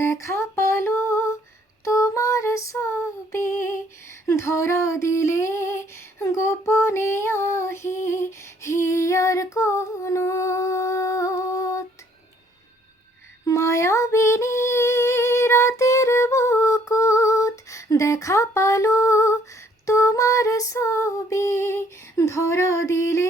দেখা পালো তোমার ছবি, ধরা দিলে গোপনে আহি হিয়ার কোনত। মায়াবিনী রাতের বুকুত দেখা পালো তোমার ছবি, ধরা দিলে